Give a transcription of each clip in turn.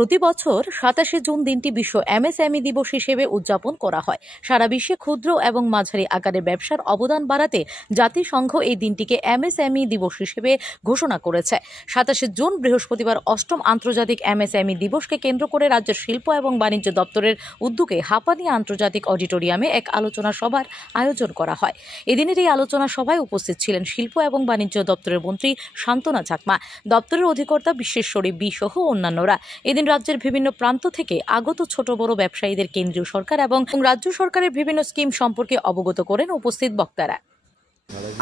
প্রতি বছর 27শে জুন দিনটি বিশ্ব এমএসএমই দিবস হিসেবে উদযাপন করা হয়। সারা বিশ্বে ক্ষুদ্র এবং মাঝারি আকারের ব্যবসার অবদান বাড়াতে জাতিসংঘ এই দিনটিকে এমএসএমই দিবস হিসেবে ঘোষণা করেছে। 27শে জুন বৃহস্পতিবার 8ম আন্তর্জাতিক এমএসএমই দিবসকে কেন্দ্র করে রাজ্যের শিল্প এবং বাণিজ্য দপ্তরের উদ্যোগে হাপানিয়া আন্তর্জাতিক অডিটোরিয়ামে এক আলোচনা সভার আয়োজন করা হয়। এদিনের এই আলোচনা সভায় উপস্থিত ছিলেন শিল্প এবং বাণিজ্য দপ্তরের মন্ত্রী শান্তনা চাকমা, দপ্তরের অধিকর্তা বিশ্বেশ্বরী বি সহ অন্যান্যরা। এদিন রাজ্যের বিভিন্ন প্রান্ত থেকে আগত ছোট বড় ব্যবসায়ীদের কেন্দ্রীয় সরকার এবং রাজ্য সরকারের বিভিন্ন স্কিম সম্পর্কে অবগত করেন উপস্থিত বক্তারা।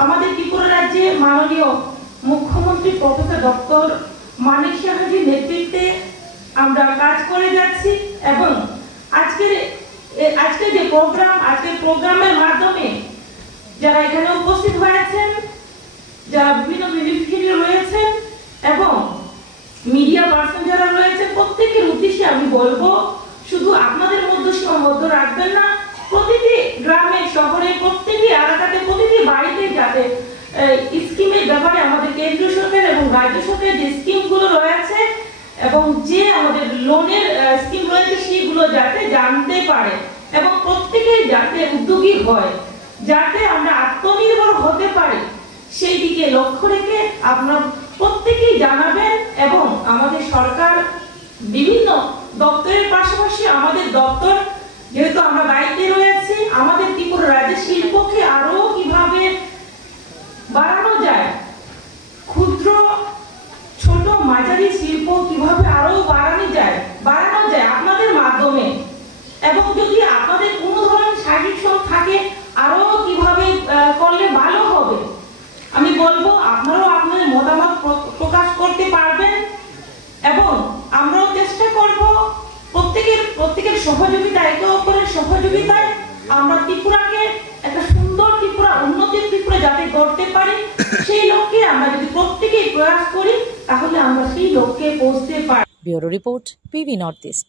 আমাদের ত্রিপুরা রাজ্যে মাননীয় মুখ্যমন্ত্রী প্রফেসর ডক্টর মানিক সাহাজির নেতৃত্বে আমরা কাজ করে যাচ্ছি এবং আজকে যে প্রোগ্রামের মাধ্যমে যারা এখানে উপস্থিত হয়েছেন, যারা বিভিন্ন বেনিফিশিয়ারি রয়েছেন এবং মিডিয়া পার্সন যারা রয়েছেন, প্রত্যেকের উদ্দেশ্যে আমি বলবো, শুধু আপনাদের মধ্যে সীমাবদ্ধ রাখবেন না, প্রতিটি গ্রামে শহরে প্রত্যেকটি এলাকাতে প্রতিটি বাড়িতে যাতে স্কিমের ব্যাপারে আমাদের কেন্দ্রীয় সরকার এবং রাজ্য সরকারের যে স্কিমগুলো রয়েছে এবং যে আমাদের লোনের স্কিম রয়েছে সেগুলো যাতে জানতে পারে এবং প্রত্যেকেই যাতে উদ্যোগী হয়, যাতে আমরা আত্মনির্ভর হতে পারি, সেই দিকে লক্ষ্য রেখে আপনারা প্রত্যেকেই জানাবেন। এবং আমাদের সরকার বিভিন্ন দপ্তরের পাশাপাশি আমাদের দপ্তর, যেহেতু আমরা দায়িত্বে রয়েছি, আমাদের ত্রিপুরা রাজ্যের শিল্পকে আরো কিভাবে বাড়ানো যায়, ক্ষুদ্র ছোট মাঝারি শিল্প কিভাবে আরো বাড়ানো যায় আপনাদের মাধ্যমে, এবং যদি আপনাদের কোনো ধরনের সাজেশন থাকে আরো কিভাবে করলে ভালো হবে, আমি বলবো আপনারাও আপনাদের মতামত প্রকাশ করতে পারবেন এবং আমরাও চেষ্টা করব প্রত্যেকের সহযোগিতা, একে অপরের সহযোগিতায় আমরা ত্রিপুরাকে একটা সুন্দর ত্রিপুরা, উন্নতির ত্রিপুরা যাতে করতে পারি, সেই লক্ষ্যে আমরা যদি প্রত্যেকেই প্রয়াস করি তাহলে আমরা সেই লক্ষ্যে পৌঁছতে পারি। Bureau report, PV north east.